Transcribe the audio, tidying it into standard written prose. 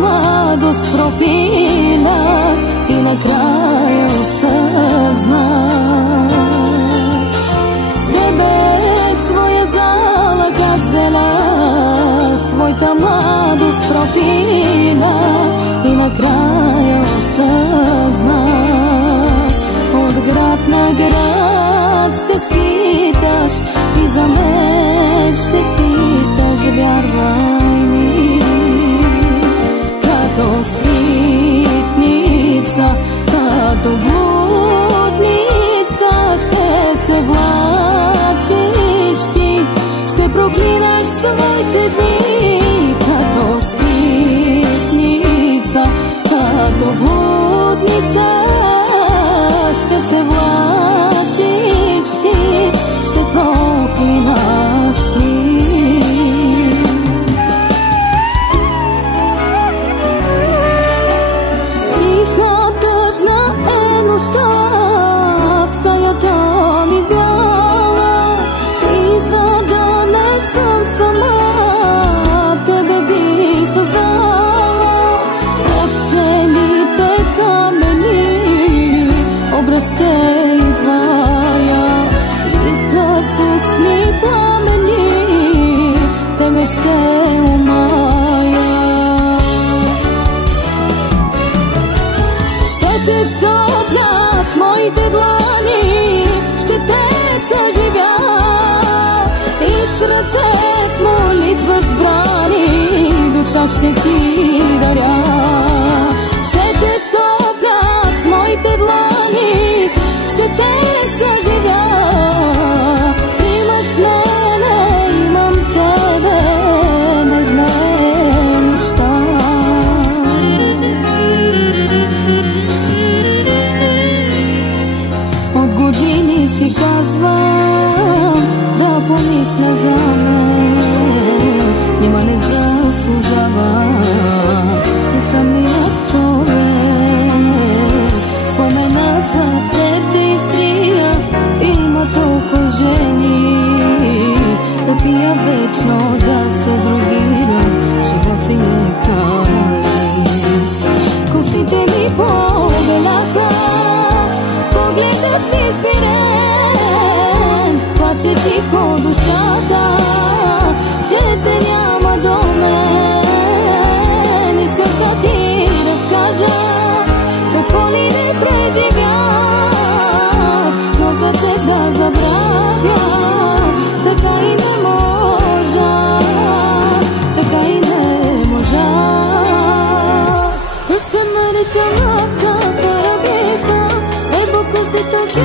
mladost propila i na kraju sazna. S tebe svoje zala gazdela, svoj ta mladost propila i na kraju sazna. Od grad na grad ще скиташ и за мен ще питаш, вярвай ми. Като скитница, като блудница ще се влачиш ти, ще проклинаш своите дни. Като скитница, като блудница ще се влачиш ти, ще проклинаш ти. Тиха, тъжна е нощта, стаята ми бяла, и за да не съм сама, тебе бих създала. Осените камени обръщай извая и с устни пламени тебе ще умая. Ще те сопля с моите длани, ще те съживя и с ръце в молитва сбрани душа ще ти даря. Ще те сопля с моите длани, ще те съживя. Имаш мене, имам тебе, нежна е нощта. От години си казвам да помисля за мен, нима не заслужавам и самият човек. Споменат за теб те изтрия, има толкова жени, да пия вечно, да се другирам, живот ли е, кажи. Костите ми побеляха, погледът ми смирен, плаче тихо душата, че те няма до мен. Исках да ти разкажа какво ли не преживях, но за теб да забравя, така и не можа, така и не можа. Se merita nata para beta, e beaucoup c'est ok.